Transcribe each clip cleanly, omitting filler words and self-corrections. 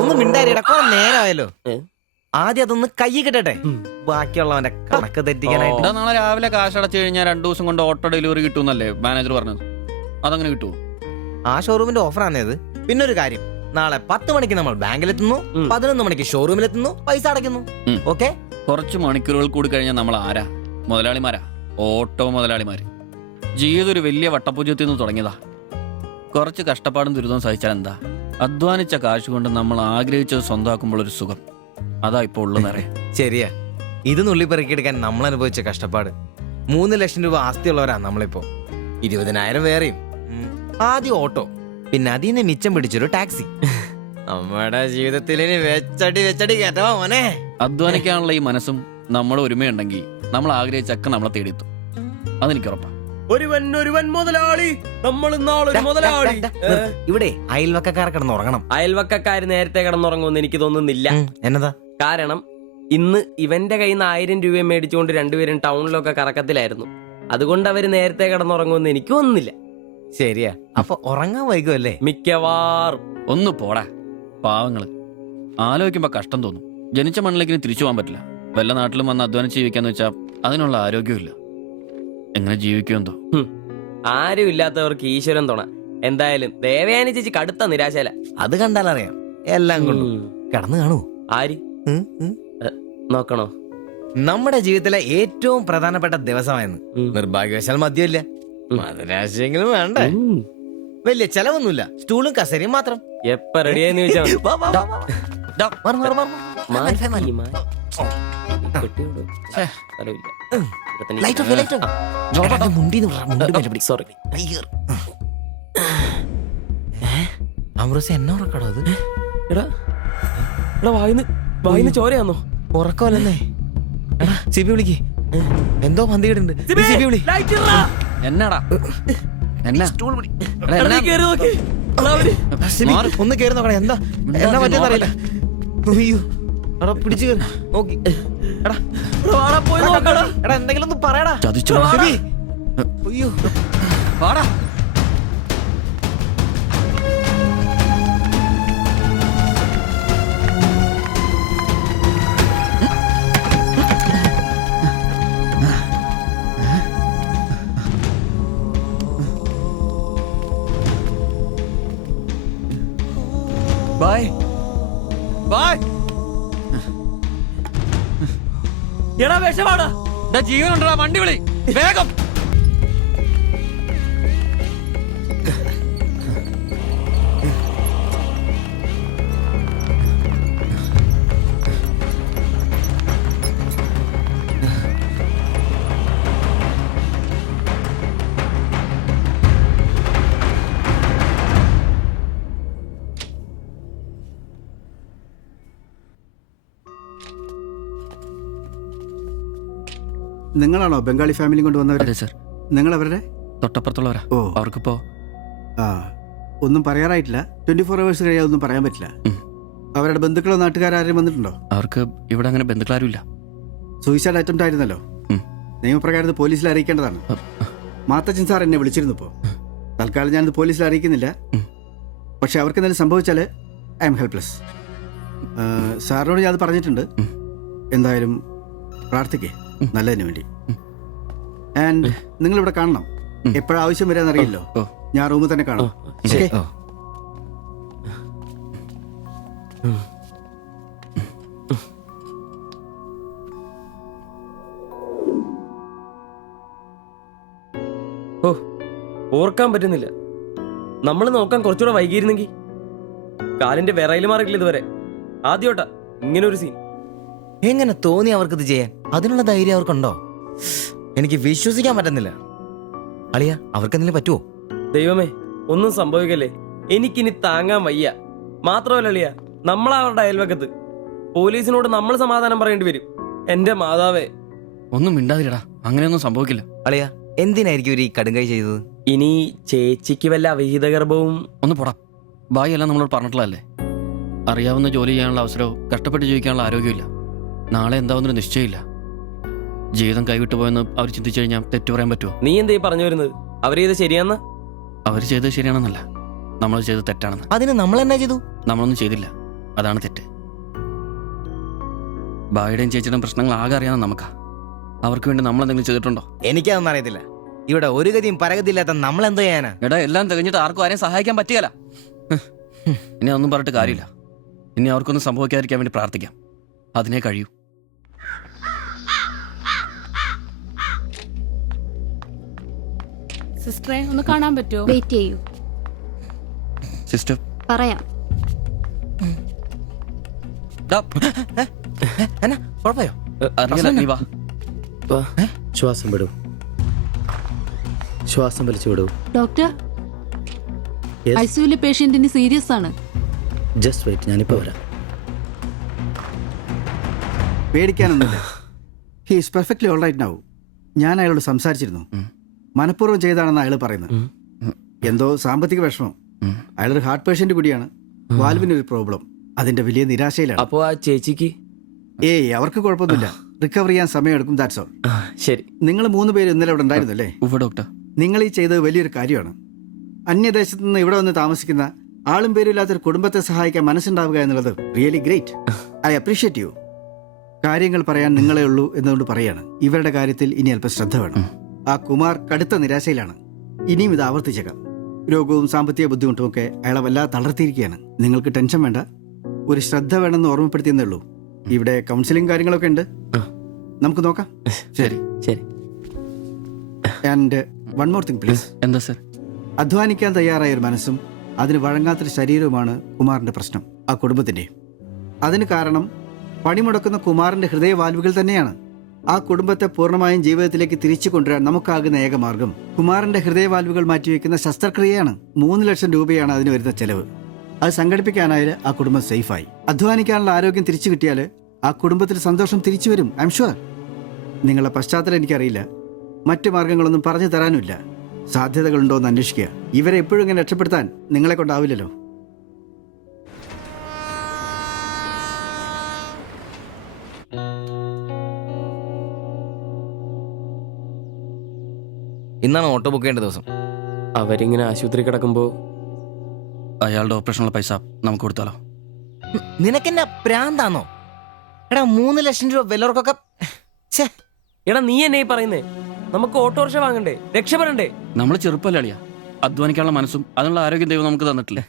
ഒന്ന് മിണ്ടാരിടാ, കുറെ നേരമായല്ലോ. ആദ്യം അതൊന്ന് കൈ കിട്ടട്ടെ, ബാക്കിയുള്ളവന്റെ കണക്ക് തെറ്റിക്കാനായിട്ട്. നാളെ രാവിലെ കാശ് അടച്ചു കഴിഞ്ഞാൽ 2 ദിവസം കൊണ്ട് ഓട്ടോ ഡെലിവറി കിട്ടുമെന്നല്ലേ മാനേജർ പറഞ്ഞത്? അതങ്ങനെ കിട്ടുമോ? ആ ഷോറൂമിന്റെ ഓഫറാണേത്. പിന്നെ ഒരു കാര്യം, നാളെ 10 മണിക്ക് നമ്മൾ ബാങ്കിലെത്തുന്നു, 11 മണിക്ക് ഷോറൂമിലെത്തുന്നു, പൈസ അടയ്ക്കുന്നു. ഓക്കെ, കുറച്ച് മണിക്കൂറുകൾ കൂടി കഴിഞ്ഞാൽ നമ്മൾ ആരാ? മുതലാളിമാരാ, ഓട്ടോ മുതലാളിമാര്. ജീവിതം ഒരു വലിയ വട്ടപൂജ്യത്തിൽ നിന്ന് തുടങ്ങിയതാ. കുറച്ച് കഷ്ടപ്പാടും ദുരിതവും സഹിച്ചാൽ എന്താ? അധ്വാനിച്ച കാശ് കൊണ്ട് നമ്മൾ ആഗ്രഹിച്ചത് സ്വന്തമാക്കുമ്പോൾ ഒരു സുഖം, അതാ ഇപ്പൊ ഉള്ളതെന്നറിയാം. ശരിയാ, ഇത് നുള്ളിപ്പെറുക്കിയെടുക്കാൻ നമ്മൾ അനുഭവിച്ച കഷ്ടപ്പാട്. 3 ലക്ഷം രൂപ ആസ്തിയുള്ളവരാ നമ്മളിപ്പോ. 20,000 വേറെയും. ആദ്യം ഓട്ടോ, പിന്നെ അതിന് മിച്ചം പിടിച്ചൊരു ടാക്സി. നമ്മുടെ ജീവിതത്തിൽ ഇനി വെച്ചടി കേട്ടോ മോനെ. അധ്വാനിക്കാനുള്ള ഈ മനസ്സും നമ്മുടെ ഒരുമയുണ്ടെങ്കിൽ നമ്മൾ ആഗ്രഹിച്ചൊക്കെ നമ്മളെ തേടിയെത്തും, അതെനിക്ക് ഉറപ്പാ. ഒരുവൻ മുതലാളി, നമ്മൾ നാളൊരു മുതലാളി. ഇവിടെ അയൽവക്കക്കാർ കിടന്നുറങ്ങണം. അയൽവക്കക്കാര് നേരത്തെ കിടന്നുറങ്ങുമെന്ന് എനിക്ക് തോന്നുന്നില്ല. എന്നതാ കാരണം ഇന്ന് ഇവന്റെ കയ്യിൽ നിന്ന് 1000 രൂപ മേടിച്ചുകൊണ്ട് രണ്ടുപേരും ടൗണിലൊക്കെ കറക്കത്തിലായിരുന്നു. അതുകൊണ്ട് അവര് നേരത്തെ കിടന്നുറങ്ങുമെന്ന് എനിക്ക് തോന്നുന്നില്ല. ശരിയാ, അപ്പൊ ഉറങ്ങാൻ വൈകുമല്ലേ? മിക്കവാറും. ഒന്ന് പോടാ പാവങ്ങള്. ആലോചിക്കുമ്പോ കഷ്ടം തോന്നും. ജനിച്ച മണ്ണിലേക്ക് ഇനി തിരിച്ചു പോകാൻ പറ്റില്ല. വല്ല നാട്ടിലും വന്ന് അധ്വാനിച്ച് ജീവിക്കാന്ന് വെച്ചാൽ അതിനുള്ള ആരോഗ്യമില്ല. എങ്ങനെ ജീവിക്കുമെന്തോ. ആരും ഇല്ലാത്തവർക്ക് ഈശ്വരൻ തുണ. എന്തായാലും ദേവയാനി ചേച്ചി കടുത്ത നിരാശല. അത് കണ്ടാലറിയാം എല്ലാം കൊണ്ടും. കിടന്നു കാണൂ. ആര് നോക്കണോ? നമ്മുടെ ജീവിതത്തിലെ ഏറ്റവും പ്രധാനപ്പെട്ട ദിവസമായിരുന്നു. നിർഭാഗ്യവശാൽ മദ്യമില്ല. മധുരാശയെങ്കിലും വേണ്ടേ? വലിയ ചെലവൊന്നുമില്ല, സ്റ്റൂളും കസേരയും മാത്രം. എപ്പ റെഡിയാന്ന് ചോദിച്ചാ എന്നെ ഉറക്കടോ അത്? എടാ വായിന്ന് ചോരയാന്നോ? ഉറക്കമല്ലേ? എടാ സിബി വിളിക്ക്, എന്തോ പന്തികേടുണ്ട്. സിബി വിളി. എന്നാടാ എന്നാ? ഒന്ന് കേറി നോക്കണേ, എന്താ എന്നാ പറ്റിയെന്നറിയില്ല. അയ്യോ എടാ പിടിച്ചു കയറി നോക്കി. എടാ എന്തെങ്കിലും ഒന്ന് പറയടാ. അയ്യോ വാടാ. Bye bye. എടാ വിഷമാടാ. ജീവനുണ്ടാ, വണ്ടി വിളി വേഗം. നിങ്ങളാണോ ബംഗാളി ഫാമിലി കൊണ്ടുവന്നവർ? അതെ സർ. നിങ്ങൾ അവരുടെ തൊട്ടപ്പുറത്തുള്ളവരാ. ഓ, അവർക്കിപ്പോ ഒന്നും പറയാറായിട്ടില്ല. 24 hours കഴിയാതെ ഒന്നും പറയാൻ പറ്റില്ല. അവരുടെ ബന്ധുക്കളോ നാട്ടുകാരും വന്നിട്ടുണ്ടോ? അവർക്ക് ഇവിടെ അങ്ങനെ ബന്ധുക്കളാരും ഇല്ല. സൂയിസൈഡ് അറ്റംപ്റ്റ് ആയിരുന്നല്ലോ. നിയമപ്രകാരം പോലീസിൽ അറിയിക്കേണ്ടതാണ്. മാത്തച്ചൻ സാർ എന്നെ വിളിച്ചിരുന്നു. ഇപ്പോൾ തൽക്കാലം ഞാനത് പോലീസിൽ അറിയിക്കുന്നില്ല. പക്ഷെ അവർക്ക് എന്തെങ്കിലും സംഭവിച്ചാൽ ഐ എം ഹെൽപ്ലെസ്. സാറിനോട് ഞാൻ അത് പറഞ്ഞിട്ടുണ്ട്. എന്തായാലും പ്രാർത്ഥിക്കേ നല്ലതിന് വേണ്ടി. ആൻഡ് നിങ്ങൾ ഇവിടെ കാണണം. എപ്പോഴാവശ്യം വരാന്നറിയില്ലോ. ഞാൻ റൂമിൽ തന്നെ കാണാം. ഓ, ഓർക്കാൻ പറ്റുന്നില്ല. നമ്മൾ നോക്കാൻ കുറച്ചുകൂടെ വൈകിയിരുന്നെങ്കിൽ. കാലിന്റെ വിറയിൽ മാറിയില്ല ഇതുവരെ. ആദ്യോട്ടാ ഇങ്ങനെ ഒരു സീൻ. എങ്ങനെ തോന്നി അവർക്കിത് ചെയ്യാൻ? അതിനുള്ള ധൈര്യം അവർക്കുണ്ടോ? എനിക്ക് വിശ്വസിക്കാൻ പറ്റുന്നില്ല. അളിയ, അവർക്കെന്തെങ്കിലും പറ്റുമോ? ദൈവമേ, ഒന്നും സംഭവിക്കല്ലേ. എനിക്കിനി താങ്ങാൻ വയ്യ. മാത്രമല്ല അളിയ, നമ്മളവരുടെ അയൽവക്കത്ത്. പോലീസിനോട് നമ്മൾ സമാധാനം പറയേണ്ടി വരും. എന്റെ മാതാവേ. ഒന്നും മിണ്ടാതിരടാ, അങ്ങനെയൊന്നും സംഭവിക്കില്ല. അളിയ, എന്തിനായിരിക്കും ഒരു ഈ കടുങ്കൈ ചെയ്തത്? ഇനി ചേച്ചിക്ക് വല്ല അവിഹിത ഗർഭവും. ഒന്ന് പോടാ. ബായി എല്ലാം നമ്മളോട് പറഞ്ഞിട്ടുള്ളതല്ലേ. അറിയാവുന്ന ജോലി ചെയ്യാനുള്ള അവസരവും കഷ്ടപ്പെട്ട് ജീവിക്കാനുള്ള ആരോഗ്യമില്ല. നാളെ എന്താവുന്നൊരു നിശ്ചയമില്ല. ജീവിതം കൈവിട്ടു പോയെന്ന് അവർ ചിന്തിച്ചു കഴിഞ്ഞാൽ തെറ്റു പറയാൻ പറ്റുമോ? നീ എന്താ പറഞ്ഞു വരുന്നത്? അവർ ചെയ്ത് ശരിയാന്ന? അവർ ചെയ്തത് ശരിയാണെന്നല്ല, നമ്മൾ ചെയ്തത് തെറ്റാണെന്ന്. അതിന് നമ്മൾ എന്നാ ചെയ്തു? നമ്മളൊന്നും ചെയ്തില്ല, അതാണ് തെറ്റ്. ബായുടെയും ചേച്ചിയുടെയും പ്രശ്നങ്ങൾ ആകെ അറിയാവുന്ന നമുക്കാ. അവർക്ക് വേണ്ടി നമ്മൾ എന്തെങ്കിലും ചെയ്തിട്ടുണ്ടോ? എനിക്കതൊന്നും അറിയത്തില്ല. ഇവിടെ ഒരു ഗതിയും പരഗതിയില്ലാത്ത നമ്മൾ എന്തോ ചെയ്യാനാ? എടാ, എല്ലാം തികഞ്ഞിട്ട് ആർക്കും ആരെയും സഹായിക്കാൻ പറ്റുകയില്ല. ഇനി ഒന്നും പറഞ്ഞിട്ട് കാര്യമില്ല. ഇനി അവർക്കൊന്നും സംഭവിക്കാതിരിക്കാൻ വേണ്ടി പ്രാർത്ഥിക്കാം. അതിനെ കഴിയൂ. സിസ്റ്ററെ ഒന്ന് കാണാൻ പറ്റുമോ? വെയിറ്റ് ചെയ്യൂ, സിസ്റ്റർ, പറയാം. എന്നാ കുഴപ്പയോ? അറിയില്ല, നീ വാ. ശ്വാസം വിടൂ, ശ്വാസം വലിച്ചു വിടൂ. Doctor, Yes. ഐസിയുലെ പേഷ്യന്റിന് സീരിയസ് ആണ്. ജസ്റ്റ് വെയിറ്റ്, ഞാനിപ്പോൾ വരാം. പേടിക്കാനൊന്നുമില്ല. He is perfectly all right now. ഞാൻ അയാളോട് സംസാരിച്ചിരുന്നു. മനഃപൂർവ്വം ചെയ്താണെന്ന് അയാൾ പറയുന്നത്. എന്തോ സാമ്പത്തിക വിഷമം. അയാളൊരു ഹാർട്ട് പേഷ്യന്റ് കൂടിയാണ്. വാൽവിനൊരു പ്രോബ്ലം. അതിന്റെ വലിയ നിരാശയിലാണ്. അപ്പോ ആ ചേച്ചിക്ക്? ഏയ്, അവർക്ക് കുഴപ്പമൊന്നുമില്ല. റിക്കവർ ചെയ്യാൻ സമയമെടുക്കും, ദാറ്റ്സ് ഓൾ. ശരി. നിങ്ങൾ 3 പേര് ഇന്നലെ ഇവിടെ ഉണ്ടായിരുന്നു അല്ലേ? ഉവ്വ് ഡോക്ടർ. നിങ്ങൾ ഈ ചെയ്തത് വലിയൊരു കാര്യമാണ്. അന്യദേശത്ത് നിന്ന് ഇവിടെ വന്ന് താമസിക്കുന്ന ആളും പേരും ഇല്ലാത്തൊരു കുടുംബത്തെ സഹായിക്കാൻ മനസ്സുണ്ടാവുക എന്നുള്ളത് really great. I appreciate you. കാര്യങ്ങൾ പറയാൻ നിങ്ങളെ ഉള്ളൂ എന്നതുകൊണ്ട് പറയാണ്. ഇവരുടെ കാര്യത്തിൽ ഇനി അല്പം ശ്രദ്ധ വേണം. ആ കുമാർ കടുത്ത നിരാശയിലാണ്. ഇനിയും ഇത് ആവർത്തിച്ചേക്കാം. രോഗവും സാമ്പത്തിക ബുദ്ധിമുട്ടും ഒക്കെ അയാളെ വല്ലാതെ തളർത്തിയിരിക്കുകയാണ്. നിങ്ങൾക്ക് ടെൻഷൻ വേണ്ട. ഒരു ശ്രദ്ധ വേണമെന്ന് ഓർമ്മപ്പെടുത്തിയെന്നേ ഉള്ളൂ. ഇവിടെ കൗൺസിലിംഗ് കാര്യങ്ങളൊക്കെ ഉണ്ട്, നമുക്ക് നോക്കാം. ശരി ശരി. And one more thing please. എന്താ സർ? അധ്വാനിക്കാൻ തയ്യാറായ ഒരു മനസ്സും അതിന് വഴങ്ങാത്തൊരു ശരീരവുമാണ് കുമാറിന്റെ പ്രശ്നം, ആ കുടുംബത്തിന്റെ. അതിന് കാരണം പണിമുടക്കുന്ന കുമാറിന്റെ ഹൃദയവാൽവുകൾ തന്നെയാണ്. ആ കുടുംബത്തെ പൂർണ്ണമായും ജീവിതത്തിലേക്ക് തിരിച്ചു കൊണ്ടുവരാൻ നമുക്കാകുന്ന ഏക മാർഗം കുമാറിന്റെ ഹൃദയവാൽവുകൾ മാറ്റിവെക്കുന്ന ശസ്ത്രക്രിയയാണ്. 3 ലക്ഷം രൂപയാണ് അതിന് വരുന്ന ചെലവ്. അത് സംഘടിപ്പിക്കാനായാൽ ആ കുടുംബം സേഫായി. അധ്വാനിക്കാനുള്ള ആരോഗ്യം തിരിച്ചു കിട്ടിയാൽ ആ കുടുംബത്തിൽ സന്തോഷം തിരിച്ചു വരും. I am sure. നിങ്ങളുടെ പശ്ചാത്തലം എനിക്കറിയില്ല, മറ്റു മാർഗങ്ങളൊന്നും പറഞ്ഞു തരാനുമില്ല. സാധ്യതകളുണ്ടോ എന്ന് അന്വേഷിക്കുക. ഇവരെ എപ്പോഴും ഇങ്ങനെ രക്ഷപ്പെടുത്താൻ നിങ്ങളെ കൊണ്ടാവില്ലല്ലോ. ഇന്നാണ് ഓട്ടോ ബുക്ക് ചെയ്യേണ്ട ദിവസം. അവരിങ്ങനെ ആശുപത്രി കിടക്കുമ്പോ അയാളുടെ ഓപ്പറേഷനുള്ള പൈസ നമുക്ക് കൊടുത്താലോ? നിനക്കെന്നെ പ്രാന്താന്നോ? എടാ 3 ലക്ഷം രൂപ വിലവർക്കൊക്കെ. എടാ, നീ എന്നെ ഈ പറയുന്നേ? നമുക്ക് ഓട്ടോറിക്ഷ വാങ്ങണ്ടേ? രക്ഷപ്പെടണ്ടേ? നമ്മൾ ചെറുപ്പല്ലേ അളിയാ. അധ്വാനിക്കാനുള്ള മനസ്സും അതിനുള്ള ആരോഗ്യം ദൈവം നമുക്ക് തന്നിട്ടില്ലേ?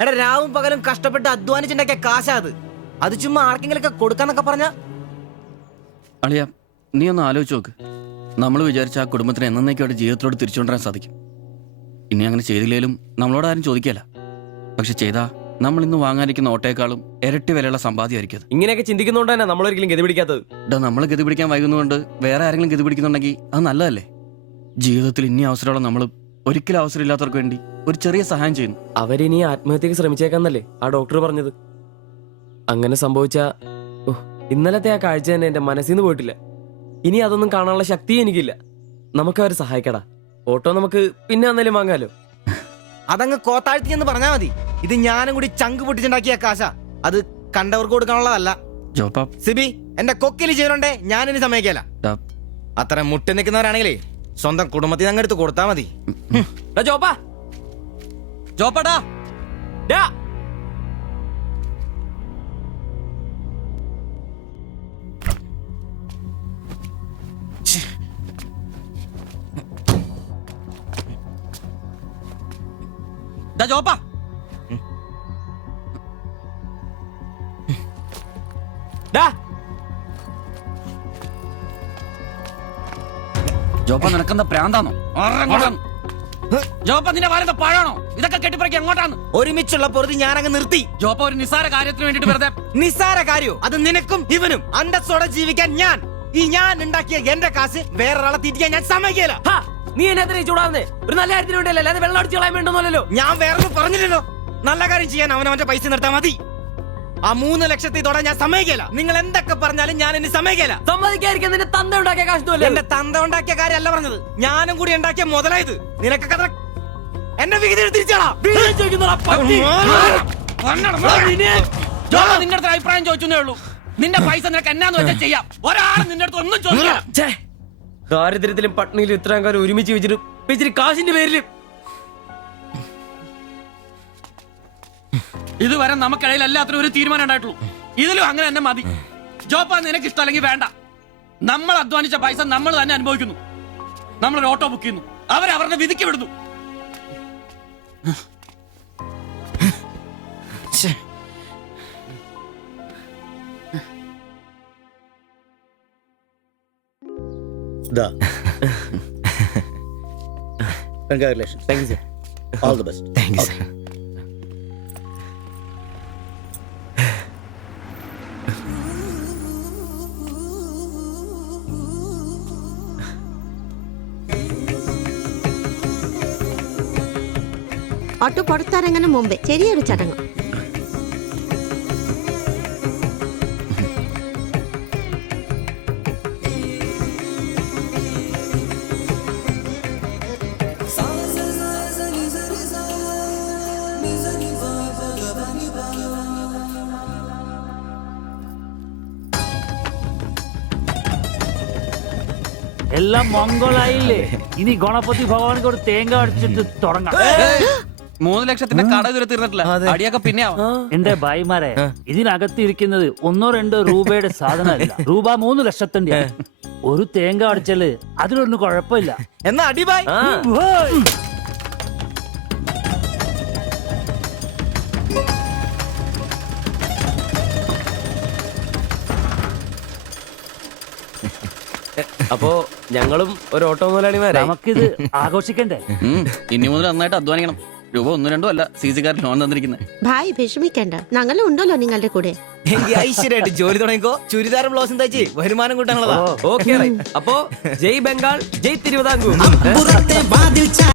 എടാ, രാവും പകലും കഷ്ടപ്പെട്ട് അധ്വാനിച്ചുണ്ടാക്കിയ കാശാ അത്. അത് ചുമ്മാ ആർക്കെങ്കിലും ഒക്കെ കൊടുക്കാന്നൊക്കെ പറഞ്ഞ. അളിയ, നീ ഒന്ന് ആലോചിച്ച് നോക്ക്. നമ്മൾ വിചാരിച്ച ആ കുടുംബത്തിന് എന്നേക്കുമായിട്ട് ജീവിതത്തിലോട് തിരിച്ചുകൊണ്ടുവരാൻ സാധിക്കും. ഇനി അങ്ങനെ ചെയ്തില്ലേലും നമ്മളോട് ആരും ചോദിക്കല്ല. പക്ഷെ ചെയ്താ നമ്മൾ ഇന്ന് വാങ്ങാനിരിക്കുന്ന ഓട്ടോയെക്കാളും ഇരട്ടി വിലയുള്ള സമ്പാദ്യമായിരിക്കും അത്. ഇങ്ങനെയൊക്കെ ചിന്തിക്കുന്നതുകൊണ്ട് തന്നെ നമ്മളൊരിക്കലും ഗതി പിടിക്കാത്തത്. ഇടാ, നമ്മൾ ഗതി പിടിക്കാൻ വൈകുന്നതുകൊണ്ട് വേറെ ആരെങ്കിലും ഗതി പിടിക്കുന്നുണ്ടെങ്കിൽ അത് നല്ലതല്ലേ? ജീവിതത്തിൽ ഇനി അവസരമുള്ള നമ്മൾ ഒരിക്കലും അവസരമില്ലാത്തവർക്ക് വേണ്ടി ഒരു ചെറിയ സഹായം ചെയ്യുന്നു. അവരിനി ആത്മഹത്യക്ക് ശ്രമിച്ചേക്കാന്നല്ലേ ആ ഡോക്ടർ പറഞ്ഞത്? അങ്ങനെ സംഭവിച്ച ഇന്നലത്തെ ആ കാഴ്ച തന്നെ എന്റെ മനസ്സിൽ നിന്ന് പോയിട്ടില്ല. ഇനി അതൊന്നും കാണാനുള്ള ശക്തിയും എനിക്കില്ല. നമുക്ക് അവരെ സഹായിക്കടാ. ഓട്ടോ നമുക്ക് പിന്നെ വന്നാലും വാങ്ങാലോ. അതങ്ങ് കോത്താഴ്ത്തി എന്ന് പറഞ്ഞാ മതി. ഇത് ഞാനും കൂടി ചങ്ക് പൊട്ടിച്ചുണ്ടാക്കിയ കാശാ. അത് കണ്ടവർക്ക് കൊടുക്കാനുള്ളതല്ല. ജോപ്പാ, സിബി, എന്റെ കൊക്കിൽ ജീവനുണ്ടേ ഞാൻ ഇനി സമ്മതിക്കല. ഡാ, അത്ര മുട്ടി നിൽക്കുന്നവരാണെങ്കിലേ സ്വന്തം കുടുംബത്തിൽ അങ്ങ് എടുത്ത് കൊടുത്താ മതി. ജോപ്പാ, ജോപ്പാടാ. ഡാ. ഡാ ജോപ്പാ. ഡാ. ജോപ്പ, നിനക്കെന്താ പ്രാന്താണോ? ജോപ്പ, നിന്റെ വാരെന്താ പഴാണോ? ഇതൊക്കെ കെട്ടിപ്പറക്കി എങ്ങോട്ടാണ്? ഒരുമിച്ചുള്ള പൊറുതി ഞാനങ്ങ് നിർത്തി. ജോപ്പ, ഒരു നിസ്സാര കാര്യത്തിന് വേണ്ടിട്ട് വെറുതെ. നിസ്സാര കാര്യോ? അത് നിനക്കും ഇവനും അന്തസ്സോടെ ജീവിക്കാൻ ഞാൻ ഉണ്ടാക്കിയ എന്റെ കാശ് വേറൊരാളെ തീറ്റിക്കാൻ ഞാൻ സമ്മതിക്കില്ല. ഹാ, നീ എന്നെ അത്രയും ചൂടാവുന്നേ? ഒരു നല്ല കാര്യത്തിന് വേണ്ടിയല്ലേ, അല്ലാതെ വെള്ളം അടിച്ചു കളയാൻ വേണ്ടല്ലോ. ഞാൻ വേറൊന്നും പറഞ്ഞില്ലല്ലോ. നല്ല കാര്യം ചെയ്യാൻ അവനവന്റെ പൈസ നിർത്താൻ മതി. ആ 3 ലക്ഷത്തിൽ തൊടാൻ ഞാൻ സമ്മതിക്കില്ല. നിങ്ങൾ എന്തൊക്കെ പറഞ്ഞാലും ഞാൻ ഇനി സമ്മതിക്കില്ല. സമ്മതിക്കാതിരിക്കാൻ നിന്റെ തന്ത ഉണ്ടാക്കിയ കാശ്. എന്റെ തന്ത ഉണ്ടാക്കിയ കാര്യമല്ല പറഞ്ഞത്, ഞാനും കൂടി ഉണ്ടാക്കിയ മുതലായത്. നിനക്കൊക്കെ അത്ര എന്റെ വിഹിതം തിരിച്ചാടാ. നിന്റെ അടുത്ത് അഭിപ്രായം ചോദിച്ചേ ഉള്ളൂ. നിന്റെ പൈസ നിനക്ക് എന്നാന്ന് വെച്ചാൽ ചെയ്യാം. ഒരാളും നിന്റെ അടുത്ത് ഒന്നും ചോദിക്കാം. ദാരിദ്ര്യത്തിലും പട്ടിണിയിലും ഇത്രയും കാലം ഒരുമിച്ച് വെച്ചിട്ട് കാശിന്റെ പേരില് ഇതുവരെ നമുക്കിടയിൽ എല്ലാത്തിനും ഒരു തീരുമാനം ഉണ്ടായിട്ടുള്ളൂ. ഇതിലും അങ്ങനെ തന്നെ മതി. ജോപ്പാ നിനക്ക് ഇഷ്ടമല്ലെങ്കിൽ വേണ്ട. നമ്മൾ അധ്വാനിച്ച പൈസ നമ്മൾ തന്നെ അനുഭവിക്കുന്നു. നമ്മളൊരു ഓട്ടോ ബുക്ക് ചെയ്യുന്നു, അവരവരുടെ വിധിക്ക് വിടുന്നു. ശ്ശേ. ഇതാ congratulation. Thank you sir. All the best. Thank you sir. ഒട്ടു പുറത്തിറങ്ങുന്ന മുമ്പേ ചെറിയൊരു ചടങ്ങ്. എല്ലാം മംഗളായില്ലേ? ഇനി ഗണപതി ഭഗവാനിക്ക് ഒരു തേങ്ങ അടിച്ചിട്ട് തുടങ്ങാം. 3 ലക്ഷത്തിന്റെ കട ഇതുവരെ തീർന്നിട്ടില്ല. അടിയൊക്കെ പിന്നെ ആവാം. എന്റെ ഭായിമാരെ, ഇതിനകത്ത് ഇരിക്കുന്നത് 1-2 രൂപയുടെ സാധനമല്ല, രൂപ 3 ലക്ഷത്തിന്റെ. ഒരു തേങ്ങ അടിച്ചാല് അതിലൊന്നും കുഴപ്പമില്ല. എന്നാ അടിബായ്. ഓയ്! അപ്പോ ഞങ്ങളും ഒരു ഓട്ടോ മുതലാളിമാരായി. നമുക്കിത് ആഘോഷിക്കണ്ടേ? ഇനി മുതൽ നന്നായിട്ട് അധ്വാനിക്കണം. രൂപ 1-2 അല്ല CC-കാർ ലോൺ തന്നിരിക്കുന്നത്. ഭായ് വിഷമിക്കണ്ട, ഞങ്ങളും ഉണ്ടല്ലോ നിങ്ങളുടെ കൂടെ. എനിക്ക് ഐശ്വര്യമായിട്ട് ജോലി തുടങ്ങിക്കോ. ചുരിദാറും ബ്ലൗസും തയ്ച്ച് വരുമാനം കൂട്ടാനുള്ളതാ. ഓക്കെ അപ്പോ ജയ് ബംഗാൾ, ജയ് തിരുവിതാംകൂർ.